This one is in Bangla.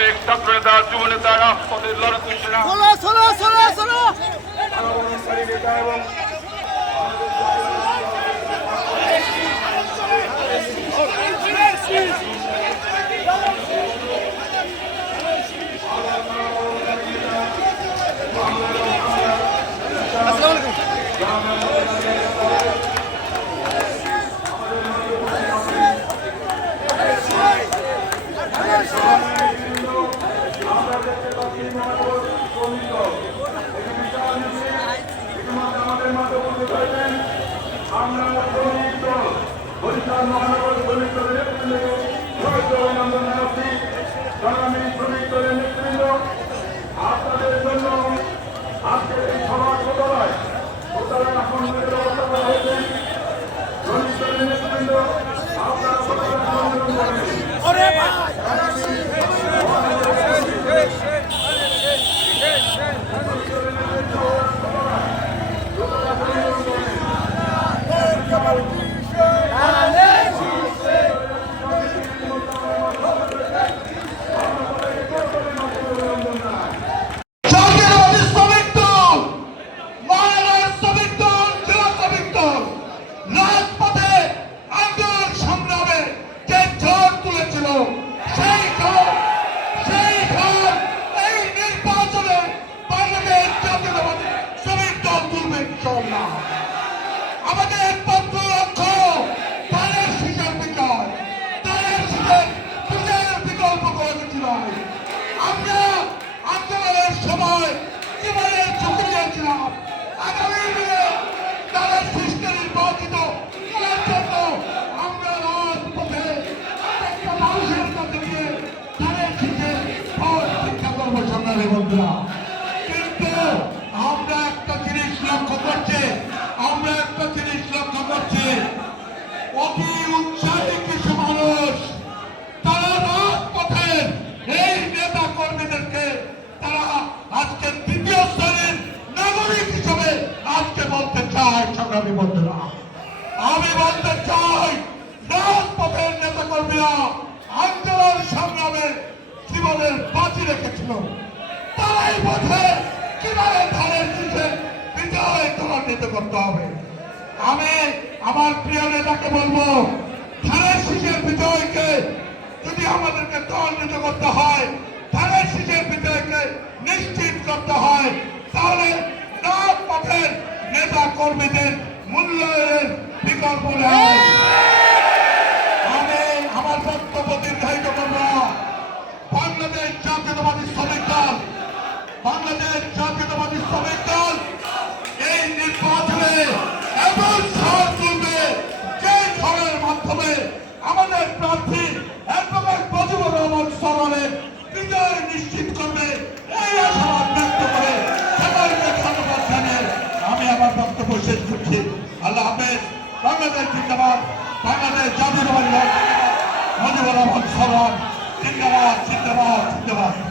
সাবেক ছাত্র নেতা যুব নেতা রাজপথের লড়াকু সেনা এবং আপনাদের জন্য আজকের এই সভা সভায় সুতরাং এখন হয়েছেন নেতৃবৃন্দ আমাদের একমাত্র লক্ষ্য তাদের শীষের বিজয়, তাদের শীষের বিজয়ের বিকল্প কোনো কিছু নয়। আমরা আন্দোলনের সময় জীবনের ঝুঁকি দিয়েছিলাম আগামী দিনে তাদের শীষকে নির্বাচিত করার জন্য আমরা রাজপথে প্রত্যেকটা মানুষের কাছে গিয়ে তাদের শীষের ভোট ভিক্ষা করবো সংগ্রামী বন্ধুরা। কিন্তু আমরা একটা জিনিস লক্ষ্য করছি, অতি উৎসাহী কিছু মানুষ তারা রাজপথের এই নেতা কর্মীদেরকে তারা আজকে তৃতীয় শ্রেণীর নাগরিক হিসেবে আজকে বলতে চায়। সংগ্রামী বন্ধুরা, আমি বলতে চাই রাজপথের নেতা কর্মীরা আন্দোলন সংগ্রামে জীবনের বাজি রেখেছিল, তারাই বোঝে কিভাবে ধানের শীষে বিজয় ত্বরান্বিত করতে হবে। আমি আমার প্রিয় নেতাকে বলবো, ধানের শীষের বিজয়কে যদি আমাদেরকে ত্বরান্বিত করতে হয়, ধানের শীষের বিজয়কে নিশ্চিত করতে হয়, তাহলে রাজপথের নেতা কর্মীদের মূল্যায়নের বিকল্প নেই। আমি আমার বক্তব্য দীর্ঘায়িত করব না। বাংলাদেশ জাতীয়তাবাদী শ্রমিক দল, বাংলাদেশ জাতীয়তাবাদী শ্রমিক দল এই নির্বাচনে এমন ঝড় তুলবে যে ঝড়ের মাধ্যমে আমাদের প্রার্থী অ্যাডভোকেট মুজিবুর রহমান সরকারের বিজয় নিশ্চিত করবে, এই আশাবাদ ব্যক্ত করে সবাইকে ধন্যবাদ জানিয়ে আমি আমার বক্তব্য শেষ করছি। আল্লাহ হাফেজ। বাংলাদেশ জিন্দাবাদ, বাংলাদেশ জাতীয়তাবাদী দল মুজিবুর রহমান সরকার জিন্দাবাদ, জিন্দাবাদ, জিন্দাবাদ।